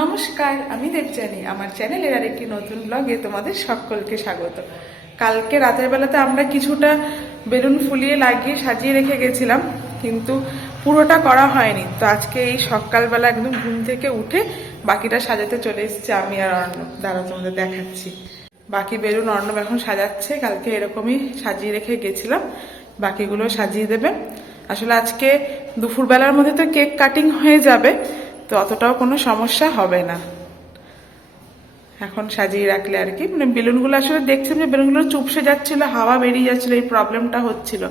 নমস্কার, আমি দেবজানি আমার চ্যানেলের আর একটি নতুন ব্লগে তোমাদের সকলকে স্বাগত। কালকে রাতের বেলাতে আমরা কিছুটা বেলুন ফুলিয়ে লাগিয়ে সাজিয়ে রেখে গেছিলাম, কিন্তু পুরোটা করা হয়নি। তো আজকে এই সকালবেলা একদম ঘুম থেকে উঠে বাকিটা সাজাতে চলে এসেছে আমি আর অর্ণব। দাঁড়া তোমাদের দেখাচ্ছি। বাকি বেলুন অর্ণব এখন সাজাচ্ছে, কালকে এরকমই সাজিয়ে রেখে গেছিলাম। বাকিগুলো সাজিয়ে দেবে। আসলে আজকে দুপুরবেলার মধ্যে তো কেক কাটিং হয়ে যাবে তো অতটাও কোনো সমস্যা হবে না। এখন সাজিয়ে রাখলে আর কি মানে বেলুনগুলো আসলে দেখছিলাম যে বেলুনগুলো চুপসে যাচ্ছিল, হাওয়া বেরিয়ে যাচ্ছিল, এই প্রবলেমটা হচ্ছিল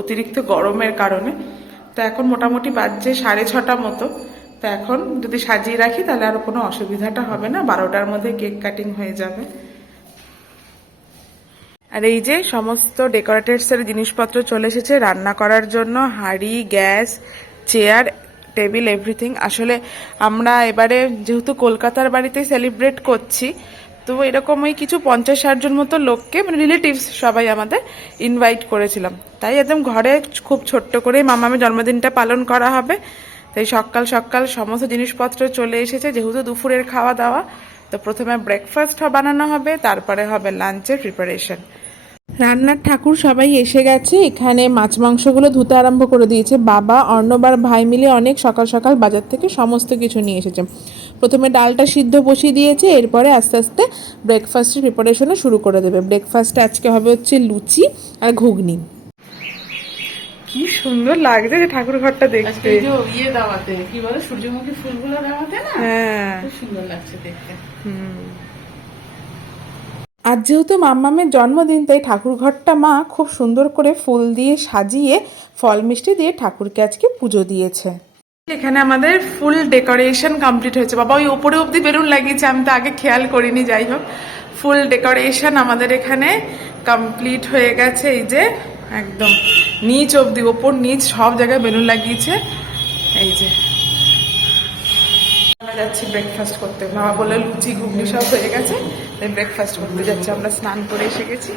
অতিরিক্ত গরমের কারণে। তো এখন মোটামুটি বাজছে সাড়ে ছটা মতো। তো এখন যদি সাজিয়ে রাখি তাহলে আর কোনো অসুবিধাটা হবে না, বারোটার মধ্যে কেক কাটিং হয়ে যাবে। আর এই যে সমস্ত ডেকোরেটেডস এর জিনিসপত্র চলে এসেছে, রান্না করার জন্য হাঁড়ি, গ্যাস, চেয়ার টেবিল এভরিথিং আসলে আমরা এবারে যেহেতু কলকাতার বাড়িতে সেলিব্রেট করছি, তো এরকম ওই কিছু পঞ্চাশ ষাট জন মতো লোককে মানে রিলেটিভস সবাই আমাদের ইনভাইট করেছিলাম। তাই একদম ঘরে খুব ছোট্ট করে মামামের জন্মদিনটা পালন করা হবে। তাই সকাল সকাল সমস্ত জিনিসপত্র চলে এসেছে, যেহেতু দুপুরের খাওয়া দাওয়া, তো প্রথমে ব্রেকফাস্ট বানানো হবে, তারপরে হবে লাঞ্চের প্রিপারেশন রান্নার ঠাকুর সবাই এসে গেছে। এখানে মাছ মাংসগুলো ধুতে আরম্ভ করে দিয়েছে। বাবা অর্ণবার ভাই মিলে অনেক সকাল সকাল বাজার থেকে সমস্ত কিছু নিয়ে এসেছে। প্রথমে ডালটা সিদ্ধ বসিয়ে দিয়েছে এরপরে আস্তে আস্তে ব্রেকফাস্টের প্রিপারেশনও শুরু করে দেবে। ব্রেকফাস্ট আজকে হবে হচ্ছে লুচি আর ঘুগনি। কি সুন্দর লাগছে যে ঠাকুর ঘরটা দেখতে। ইয়ে দাওয়াতে কি বলে সূর্যমুখী ফুলগুলো দাওয়াতে না? হ্যাঁ। সুন্দর লাগছে দেখতে। আজ যেহেতু মাম্মামের জন্মদিন, তাই ঠাকুর ঘরটা মা খুব সুন্দর করে ফুল দিয়ে সাজিয়ে ফল মিষ্টি দিয়ে ঠাকুরকে আজকে পুজো দিয়েছে। এখানে আমাদের ফুল ডেকোরেশন কমপ্লিট হয়েছে। বাবা, ওই উপরে অবধি বেলুন লাগিয়েছে, আমি তো আগে খেয়াল করিনি, যাই হোক। ফুল ডেকোরেশন আমাদের এখানে কমপ্লিট হয়ে গেছে, এই যে একদম নিচ অবধি, ওপর নিচ সব জায়গায় বেলুন লাগিয়েছে, এই যে। যাচ্ছি ব্রেকফাস্ট করতে। বাবা বলে লুচি, ঘুগনি সব হয়ে গেছে, তাই ব্রেকফাস্ট করতে যাচ্ছি। আমরা স্নান করে এসে গেছি।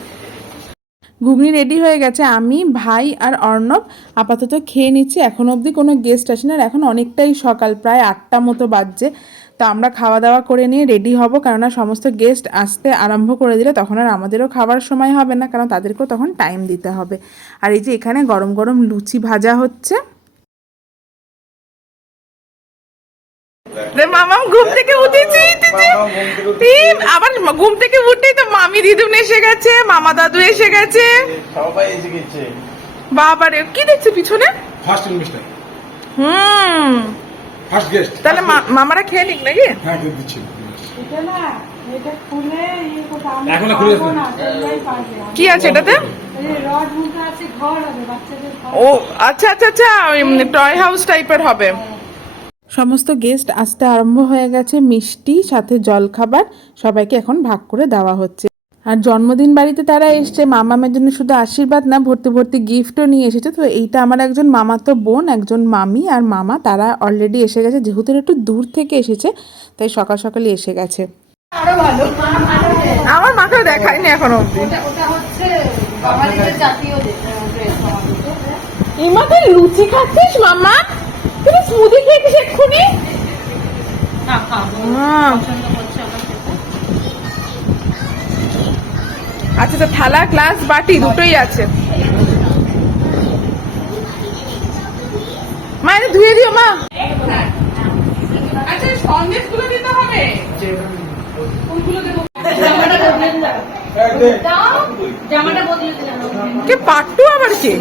ঘুগনি রেডি হয়ে গেছে। আমি, ভাই আর অর্ণব আপাতত খেয়ে নিচ্ছি। এখন অবধি কোনো গেস্ট আসেনি আর এখন অনেকটাই সকাল, প্রায় আটটা মতো বাজছে। তো আমরা খাওয়া দাওয়া করে নিয়ে রেডি হব। কেননা সমস্ত গেস্ট আসতে আরম্ভ করে দিলে তখন আর আমাদেরও খাবার সময় হবে না। কারণ তাদেরকেও তখন টাইম দিতে হবে। আর এই যে এখানে গরম গরম লুচি ভাজা হচ্ছে। মামাম ঘুম থেকে উঠেছি আবার ঘুম থেকে উঠেই তো মামি দিদুন এসে গেছে মামা দাদু এসে গেছে। সবাই এসে গেছে। বাবারে কি দেখছে পিছনে? ফার্স্ট ইনভেস্টার হুম। ফার্স্ট গেস্ট তাহলে মা- মামারা খেয়ে নিক নাকি? হ্যাঁ করে দিচ্ছি। এটা না এটা খুলে ইয়ে কি আছে এটাতে? ও আচ্ছা আচ্ছা আচ্ছা টয় হাউস টাইপের হবে। সমস্ত গেস্ট আসতে আরম্ভ হয়ে গেছে মিষ্টি সাথে জলখাবার সবাইকে এখন ভাগ করে দেওয়া হচ্ছে। আর জন্মদিন বাড়িতে তারা এসছে মামামের জন্য শুধু আশীর্বাদ না ভর্তি ভর্তি গিফটও নিয়ে এসেছে। তো এইটা আমার একজন মামাতো বোন একজন মামি আর মামা তারা অলরেডি এসে গেছে যেহেতু একটু দূর থেকে এসেছে তাই সকাল সকালে এসে গেছে। আমার মাকেও দেখায়নি এখনও অব্দি লুচি খাচ্ছিস মামা? স্মুদি খেয়েছিস এক্ষুনি হ্যাঁ। আচ্ছা তো থালা গ্লাস বাটি দুটোই আছে। মা এটা ধুয়ে দিও মা। আচ্ছা দিতে হবে? জামাটা বদলে দিলাম। কে পাট্টু আবার কে?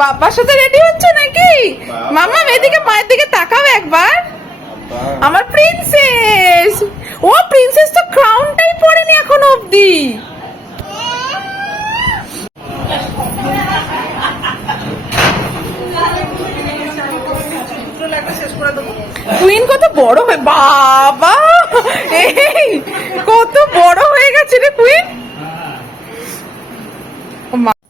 বাবার সাথে রেডি হচ্ছে নাকি? মামা, এদিকে মায়ের দিকে তাকাও একবার। আমার প্রিন্সেস ও প্রিন্সেস তো ক্রাউনটাই পরেনি এখনও অবধি। কুইন কত বড় হয়ে বাবা! এই, কত বড় হয়ে গেছে রে কুইন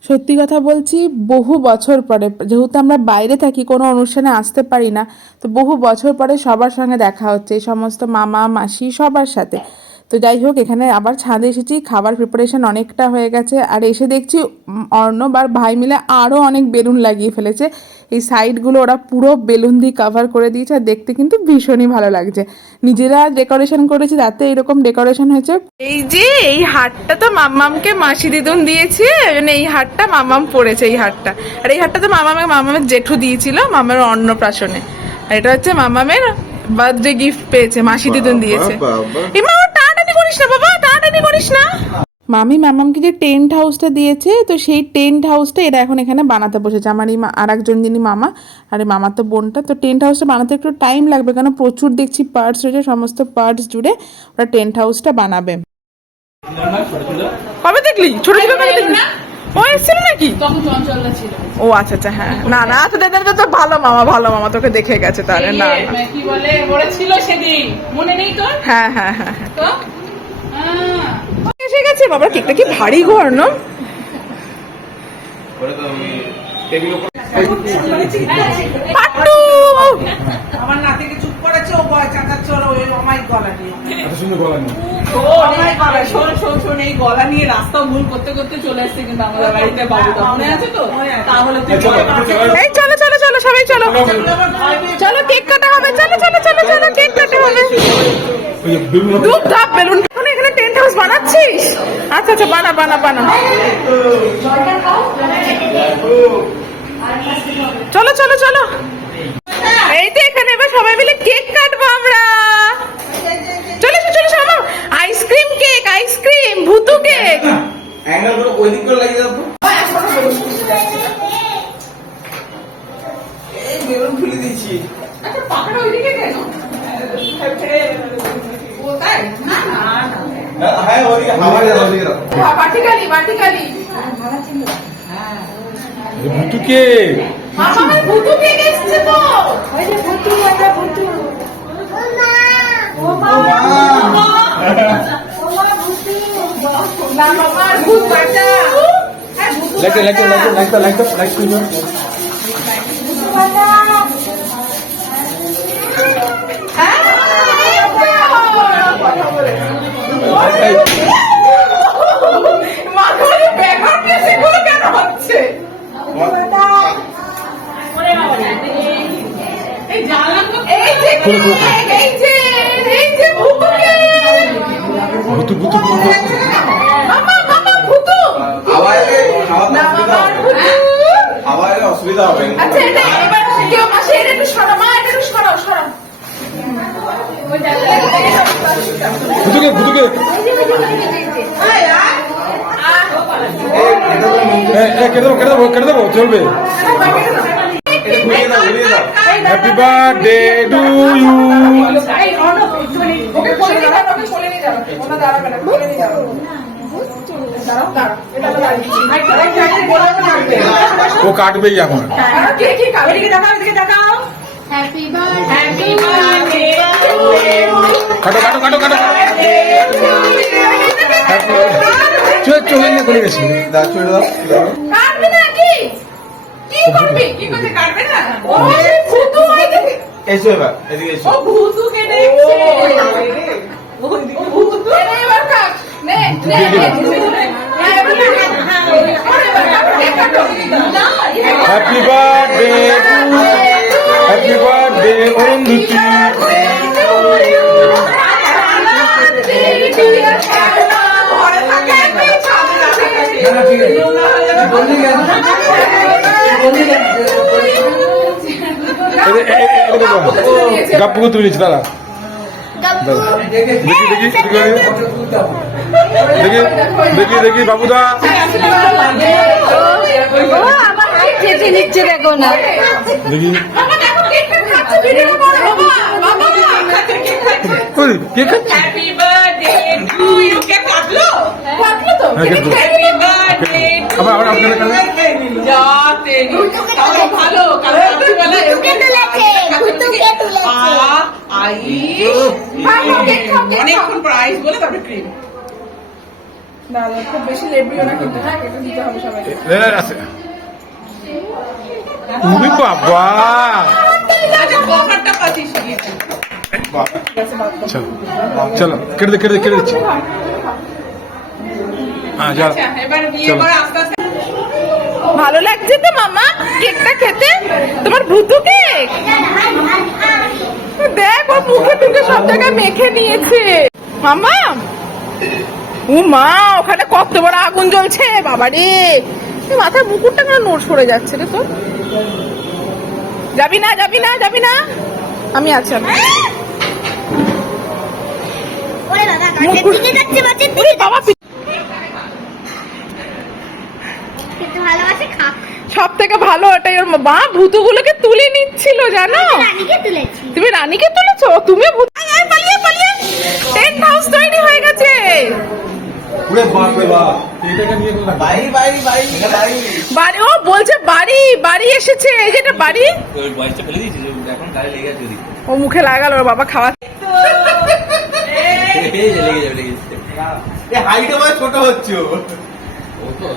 সত্যি কথা বলছি, বহু বছর পরে, যেহেতু আমরা বাইরে থাকি, কোনো অনুষ্ঠানে আসতে পারি না, তো বহু বছর পরে সবার সঙ্গে দেখা হচ্ছে, এই সমস্ত মামা, মাসি সবার সাথে। তো যাই হোক এখানে আবার ছাদে এসেছি খাবার প্রিপারেশন অনেকটা হয়ে গেছে। আর এসে দেখছি অর্ণব আর ভাই মিলে আরও অনেক বেলুন লাগিয়ে ফেলেছে। এই সাইডগুলো ওরা পুরো বেলুন দিয়ে কাভার করে দিয়েছে আর দেখতে কিন্তু ভীষণই ভালো লাগছে। নিজেরা ডেকোরেশন করেছি তাতে এরকম ডেকোরেশন হয়েছে। এই যে এই হাটটা তো মাম্মামকে মাসি দিদুন দিয়েছে ওই এই হাটটা মাম্মাম পড়েছে এই হাটটা আর এই হাটটা তো মামামে মামামের জেঠু দিয়েছিল মামার অন্নপ্রাশনে। আর এটা হচ্ছে মামামের বার্থডে গিফট পেয়েছে মাসি দিদুন দিয়েছে। এই করিস না বাবা টাটানি করিস না। মামি মামামকে যে টেন্ট হাউসটা দিয়েছে তো সেই টেন্ট হাউসটা এরা এখন এখানে বানাতে বসেছে। আমার এই আর একজন যিনি মামা আর এই মামার তো বোনটা তো টেন্ট হাউসটা বানাতে একটু টাইম লাগবে কারণ প্রচুর দেখছি পার্টস রয়েছে সমস্ত পার্টস জুড়ে ওরা টেন্ট হাউসটা বানাবে। কবে দেখলি? ছোট কবে দেখলি? ও এসেছিল নাকি? তখন চঞ্চলটা ছিল। ও আচ্ছা আচ্ছা হ্যাঁ। না না আচ্ছা দাদা তো ভালো মামা ভালো মামা তোকে দেখে গেছে তাহলে না না। কি বলে ওরা ছিল সেদিন। মনে নেই তোর? হ্যাঁ হ্যাঁ হ্যাঁ হ্যাঁ। তো? হ্যাঁ। এসে গেছে? বাবা কেকটা কি ভারী ঘর না? পাট্টু! আমার নাতিকে চুপ করেছে? ও বয় চাচাচ্ছে ওরা ওই অমাই গলা নিয়ে। এত সুন্দর গলা নেই ও আমার গলা শোন শোন শোন এই গলা নিয়ে রাস্তা ভুল করতে করতে চলে এসছে কিন্তু আমাদের বাড়িতে বাবুটা। মনে আছে। তো তাহলে চলো চলো। এই চলো চলো চলো সবাই চলো। চলো কেক কাটা হবে। চলো চলো চলো চলো কেক কাটা হবে। ওই যে বেলুন হবে। ধূপ ধাপ বেলুন। হাউস বানাচ্ছিস? আচ্ছা আচ্ছা বানা বানা বানা। চলো চলো চলো। এই তো এখানে এবার সবাই মিলে কেক কাটবো আমরা। চলে এসো চলে এসো ice cream cake ice cream ভুতু cake. দিয়েছি। আচ্ছা পাখাটা ওইদিকে কেন? কোথায় না না না, হ্যাঁ ওদিকে হাওয়া দাও, ওদিকে দাও ভার্টিক্যালি ভার্টিক্যালি ভুতুকে মামা ভুতু কেক এসছে তো না বাবা ভূত বাচ্চা লাইটটা লাইটটা লাইটটা লাইটটা লাইটটা লাইট করে দাও মাথায় ব্যাঘাত পেয়েছে এগুলো কেন হচ্ছে এই জ্বালান তো এই যে খুলে, খুলে, খুলে। কেক, এই যে এই যে ভুতু। ভুতু ভুতু। ভুতু মামা মামা ভুতু। আওয়াজে অসুবিধা হবে। আচ্ছা এটা এবার কেউ মাসে এটা একটু সরাও মা এটা একটু সরাও সরাও ভুতুকে ভুতুকে। কেটে দেবো কেটে দেবো কেটে দেবো চলবে হ্যাপি। ও কাটবেই এখন happy birthday Happy birthday to you. কাটো কাটো কাটো কাটো চলে চলে নিয়ে চলে গেছি দাও চলে দাও কাটবে না কি? কি করবি? কি করছে, কাটবে না? ও, সে ভুতু গেছে। এসো এবার এদিকে এসো ও ভুতুকে দেখছে। ও ভুতু। এবার কাট। নে, নে, নে, নে। গাপ্পুকে তুলে নিচ্ছি দাঁড়া। দেখি দেখি দেখি দেখি দেখি বাবুদা দেখো না দেখি কে খাচ্ছে হ্যাপি বার্থডে টু ইউ কে কাটলো কাটলো তো হ্যাপি বার্থডে আবার আবার আপনারা খাবেন যা তেরি খুব বেশি লেবড়িও চলো কেটে কেটে কেটে দিচ্ছি হ্যাঁ চলো আচ্ছা এবার বিয়ে চলো। করে আস্তে আস্তে ভালো লাগছে তো মামা? কেকটা খেতে? তোমার ভুতু কেক? দেখ ওর মুখে টুকে সব জায়গায় মেখে নিয়েছে। মামা? ও মা ওখানে কত বড় আগুন জ্বলছে বাবা রে এই মাথার মুকুটটা কেন নোট সরে যাচ্ছে রে তোর? যাবি না যাবি না যাবি না? আমি আছি আমি বাবা গাছের দিকে যাচ্ছে গাছের ওরে বাবা পি- খেতে ভালোবাসে খা। সব থেকে ভালো ওটাই ওর মা ভূতগুলোকে তুলে নিচ্ছিল জানো? রানীকে তুলেছি। তুমি রানীকে তুলেছো? তুমি ভূত- আয়, পালিয়ে পালিয়ে। টেন্ট হাউস তৈরি হয়ে গেছে। পুরো বাপ রে বাপ। এটাকে নিয়ে কোথায় বাড়ি বাড়ি বাড়ি বাড়ি। বাড়ি ও বলছে বাড়ি বাড়ি এসেছে। এই যেটা বাড়ি। ওই বয়সটা ফেলে দিয়েছি এখন গাড়ি লেগে আছে ও মুখে লাগালো ওর বাবা খাওয়া লেগে যাবে লেগে যাবে। হাইটে ছোট হচ্ছে ও তো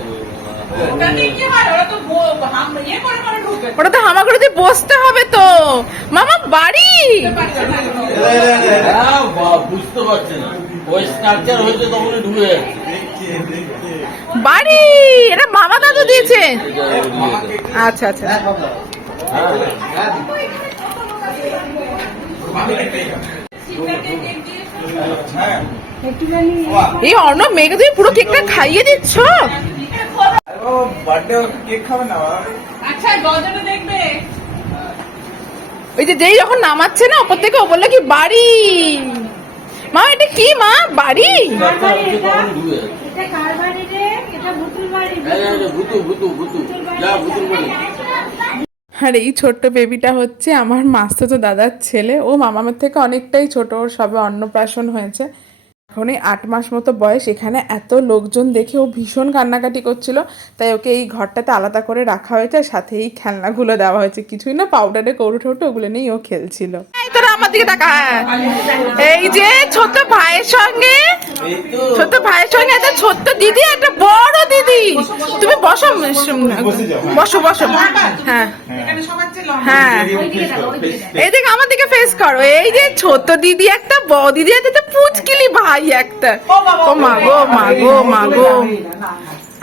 ওটা তো হামাগুড়িতে বসতে হবে তো। মামা, বাড়ি! বুঝতে পারছে বাড়ি! এটা মামা দাদু দিয়েছে। আচ্ছা আচ্ছা। এই অর্ণব মেয়েকে তুমি পুরো কেকটা খাইয়ে দিচ্ছ? বার্থডে কেক খাবে না আচ্ছা গজনে দেখবে। ওই যে যেই যখন নামাচ্ছে না ওপর থেকে ও বলল কি বাড়ি। মা এটা কি মা? বাড়ি? আর এই ছোট্ট বেবিটা হচ্ছে আমার মাস্তুতো দাদার ছেলে। ও মামামের থেকে অনেকটাই ছোট ওর সবে অন্নপ্রাশন হয়েছে। এখন এই আট মাস মতো বয়স, এখানে এত লোকজন দেখে ও ভীষণ কান্নাকাটি করছিল। তাই ওকে এই ঘরটাতে আলাদা করে রাখা হয়েছে আর সাথে এই খেলনাগুলো দেওয়া হয়েছে। কিছুই না পাউডারে কৌটো ঠৌটো, ওগুলো নিয়েই ও খেলছিল। এই আমার দিকে তাকা এই যে ছোট ভাইয়ের সঙ্গে ছোট ভাইয়ের সঙ্গে একটা ছোট্ট দিদি, একটা বড় দিদি। তুমি বসো বসো বসো হ্যাঁ। হ্যাঁ। এদিকে আমার দিকে ফেস করো। এই যে ছোট দিদি, একটা বড় দিদি একটা পুচকিলি ভাই। একটা। ও মা গো মা গো মা গো।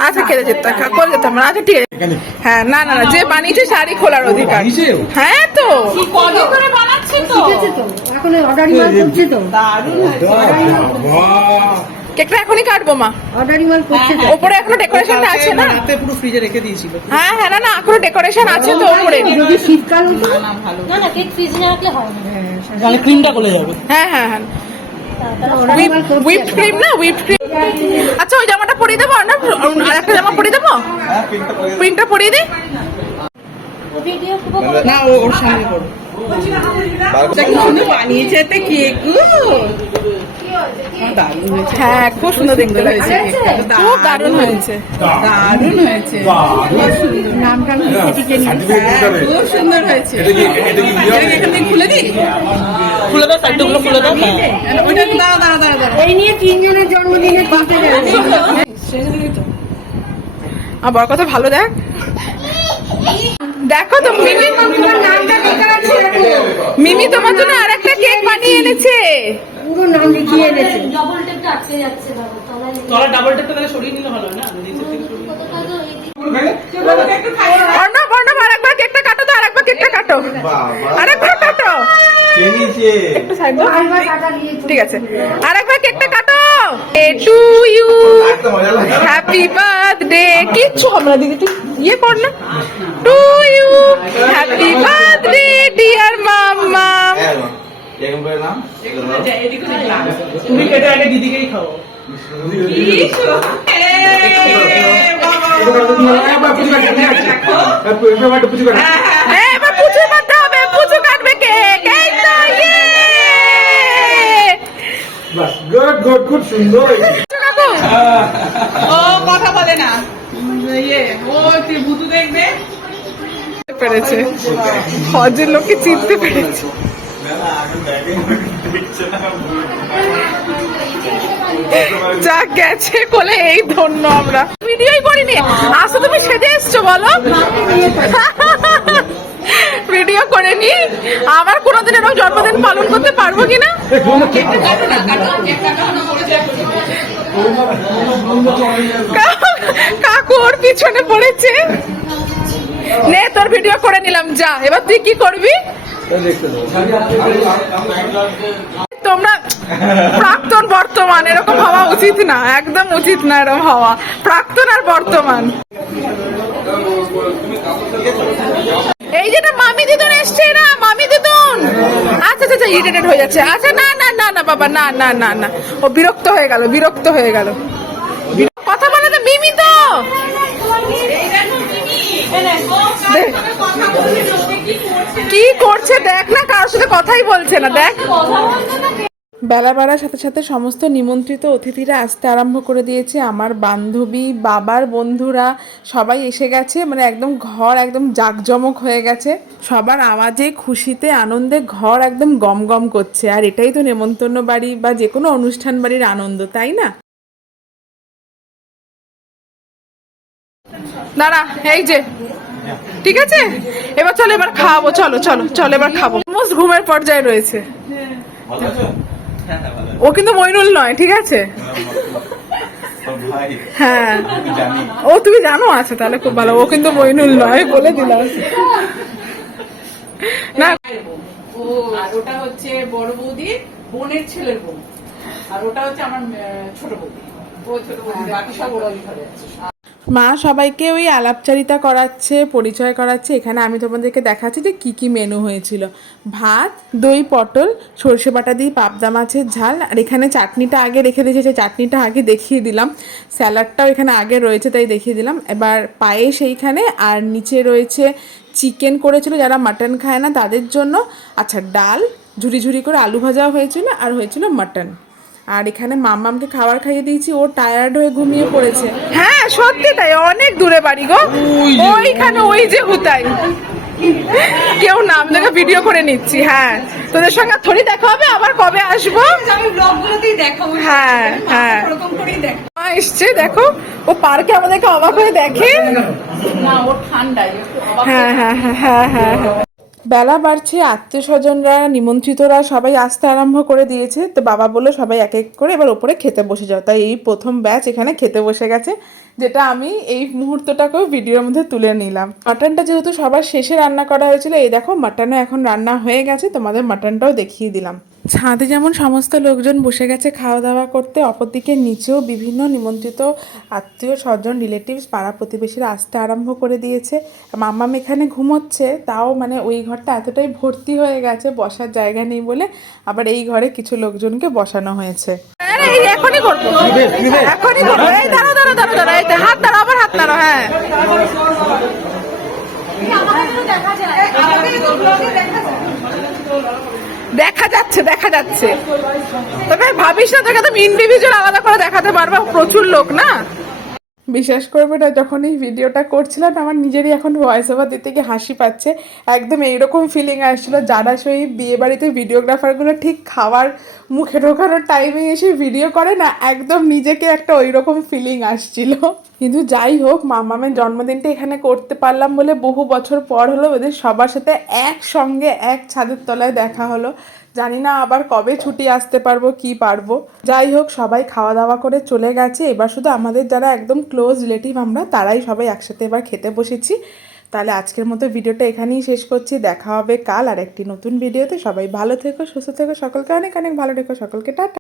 আচ্ছা কেটে যেত করে যেতাম না আচ্ছা ঠিক আছে। হ্যাঁ না না না যে বানিয়েছে শাড়ি খোলার অধিকার। হ্যাঁ তো। কেকটা এখনই কাটবো মা। করছে তো। ওপরে এখনও ডেকোরেশনটা আছে না? রাতে পুরো ফ্রিজে রেখে দিয়েছিল। হ্যাঁ হ্যাঁ না না এখনও ডেকোরেশন আছে তো ওপরে যদি শীতকাল না না কেক ফ্রিজে রাখলে হয় না। হ্যাঁ হ্যাঁ হ্যাঁ। হুইপ ক্রিম না? হুইপ ক্রিম আচ্ছা ওই জামাটা পরিয়ে দেবো না আর একটা জামা পরিয়ে দেবো? হ্যাঁ প্রিন্টটা পরিয়ে দিই না ও ওর সামনে করো বানিয়েছে কেক হ্যাঁ খুব সুন্দর দেখতে লাগছে খুব দারুণ হয়েছে। দারুণ হ্যাঁ, খুব সুন্দর হয়েছে। এটা কি এটা কি এখান থেকে খুলে দিই খুলে দাও সাইডগুলো খুলে দাও ওইটা দাঁড়া দাঁড়া দাঁড়া দাঁড়া এই নিয়ে তিনজনের জন্মদিনে আর বড় কথা ভালো দেখ। দেখো তো মিমি নামটা লেখা আছে। মিমি তোমার জন্য আর একটা কেক বানিয়ে এনেছে। পুরো নাম লিখিয়ে এনেছে ডবল টেপটা আটকে যাচ্ছে বাবা তলায় তলা ডাবল টেপটা তাহলে সরিয়ে নিলে ভালো না? নিচে থেকে ঠিক আছে। আরেকবার কেকটা কাটো। এ টু ইউ হ্যাপি বার্থডে কিচ্ছু হবে না দিদি তুই ইয়ে কর না। To you happy birthday dear মাম্মা এরকম করে নাম তুমি কেটে আগে দিদিকেই খাও ইয়ে কথা বলে না ইয়ে ও ভুতু দেখবে পেরেছে হজের লোককে চিনতে পেরেছে যা গেছে কোলে, এই ধন্য আমরা। ভিডিওই করিনি। আসো তুমি সেজে এসছো, বলো। ভিডিও করে নি আবার কোনোদিন এরকম জন্মদিন পালন করতে পারব কিনা? কাকু ওর পিছনে পড়েছে। নে, তোর ভিডিও করে নিলাম, যা। এবার তুই কি করবি? তোমরা প্রাক্তন বর্তমান এরকম হওয়া উচিত না একদম উচিত না এরকম হওয়া। প্রাক্তন আর বর্তমান। এই যেটা মামি দিদুন এসছে না মামি দিদুন! আচ্ছা আচ্ছা ইরিটেটেড হয়ে যাচ্ছে। আচ্ছা না না না না বাবা না না না না। ও বিরক্ত হয়ে গেল বিরক্ত হয়ে গেল। কথা বলে তো মিমি তো! দেখ। কি করছে? দেখ না কারোর সাথে কথাই বলছে না দেখ। বেলা বাড়ার সাথে সাথে সমস্ত নিমন্ত্রিত অতিথিরা আসতে আরম্ভ করে দিয়েছে। আমার বান্ধবী বাবার বন্ধুরা সবাই এসে গেছে। মানে একদম ঘর একদম জাঁকজমক হয়ে গেছে। সবার আওয়াজে খুশিতে আনন্দে ঘর একদম গম গম করছে। আর এটাই তো নেমন্তন্ন বাড়ি বা যে কোনো অনুষ্ঠান বাড়ির আনন্দ তাই না? দাঁড়া এই যে। ঠিক আছে? এবার চলো, এবার খাওয়াবো চলো চলো চলো, এবার খাব। মোস্ট ঘুমের পর্যায়ে রয়েছে। ও কিন্তু মইনুল নয়, ঠিক আছে? হ্যাঁ। ও তুমি জানো আছে তাহলে খুব ভালো। ও কিন্তু মইনুল নয় বলে দিলাম। না। ওটা হচ্ছে বড় বৌদির বোনের ছেলের বোন আর ওটা হচ্ছে আমার ছোট বৌদি। মা সবাইকে ওই আলাপচারিতা করাচ্ছে, পরিচয় করাচ্ছে। এখানে আমি তোমাদেরকে দেখাচ্ছি যে কি কি মেনু হয়েছিল। ভাত, দই, পটল, সর্ষে বাটা দিয়ে পাবদা মাছের ঝাল। আর এখানে চাটনিটা আগে রেখে দিয়েছে, সেই চাটনিটা আগে দেখিয়ে দিলাম। স্যালাডটাও এখানে আগে রয়েছে, তাই দেখিয়ে দিলাম। এবার পায়ে সেইখানে আর নিচে রয়েছে চিকেন করেছিল যারা মাটন খায় না, তাদের জন্য। আচ্ছা ডাল, ঝুরি ঝুরি করে আলু ভাজাও হয়েছিল, আর হয়েছিল মাটন। আর এখানে মামামকে খাবার খাইয়ে দিয়েছি ও টায়ার্ড হয়ে ঘুমিয়ে পড়েছে। হ্যাঁ সত্যি তাই অনেক দূরে বাড়ি গো। ওইখানে ওই যে হুতাই। কেউ নাম দেখে ভিডিও করে নিচ্ছি হ্যাঁ। তোদের সঙ্গে থরি দেখা হবে আবার কবে আসব? আমি ব্লগগুলোতেই দেখাবো হ্যাঁ হ্যাঁ। ওরকম করেই দেখো। মা এসছে দেখো ও পার্কে আমাদেরকে অবাক হয়ে দেখে। না ওর ঠান্ডায় হ্যাঁ হ্যাঁ হ্যাঁ হ্যাঁ হ্যাঁ হ্যাঁ। বেলা বাড়ছে আত্মীয় স্বজনরা নিমন্ত্রিতরা সবাই আসতে আরম্ভ করে দিয়েছে। তো বাবা বলল, সবাই এক এক করে এবার ওপরে খেতে বসে যাও। তাই এই প্রথম ব্যাচ এখানে খেতে বসে গেছে, যেটা আমি এই মুহূর্তটাকেও ভিডিওর মধ্যে তুলে নিলাম। মাটনটা যেহেতু সবার শেষে রান্না করা হয়েছিল, এই দেখো, মাটনও এখন রান্না হয়ে গেছে, তোমাদের মাটনটাও দেখিয়ে দিলাম। ছাদে যেমন সমস্ত লোকজন বসে গেছে খাওয়া দাওয়া করতে অপরদিকে নিচেও বিভিন্ন নিমন্ত্রিত আত্মীয় স্বজন রিলেটিভস পাড়া প্রতিবেশীরা আসতে আরম্ভ করে দিয়েছে। মাম্মাম এখানে ঘুমোচ্ছে তাও মানে ওই ঘরটা এতটাই ভর্তি হয়ে গেছে বসার জায়গা নেই বলে আবার এই ঘরে কিছু লোকজনকে বসানো হয়েছে। এখনই করব। এখনই করব। এই দাঁড়া দাঁড়া দাঁড়া দাঁড়া এই হাত দাঁড়া আবার হাত দাঁড়া হ্যাঁ। দেখা যাচ্ছে, দেখা যাচ্ছে। তোকে ভাবিস না, তোকে তুমি ইন্ডিভিজুয়াল আলাদা করে দেখাতে পারবা, প্রচুর লোক না? বিশ্বাস করবে না, যখন এই ভিডিওটা করছিলাম আমার নিজেরই এখন ভয়েস ওভার দিতে গিয়ে হাসি পাচ্ছে। একদম এইরকম ফিলিং আসছিল, যারা সেই বিয়ে বাড়িতে ভিডিওগ্রাফারগুলো ঠিক খাওয়ার, মুখে ঢোকানোর টাইমে এসে ভিডিও করে না, একদম নিজেকে একটা ওই রকম ফিলিং আসছিল। কিন্তু যাই হোক, মামামের জন্মদিনটা এখানে করতে পারলাম বলে বহু বছর পর হলো, ওদের সবার সাথে একসঙ্গে এক ছাদের তলায় দেখা হলো। জানি না আবার কবে ছুটি আসতে পারব, কি পারব। যাই হোক, সবাই খাওয়া দাওয়া করে চলে গেছে। এবার শুধু আমাদের যারা একদম ক্লোজ রিলেটিভ আমরা, তারাই সবাই একসাথে এবার খেতে বসেছি। তাহলে আজকের মতো ভিডিওটা এখানেই শেষ করছি। দেখা হবে কাল আর একটি নতুন ভিডিওতে। সবাই ভালো থেকো, সুস্থ থেকো, সকলকে অনেক অনেক ভালো থেকো সকলকে টাটা।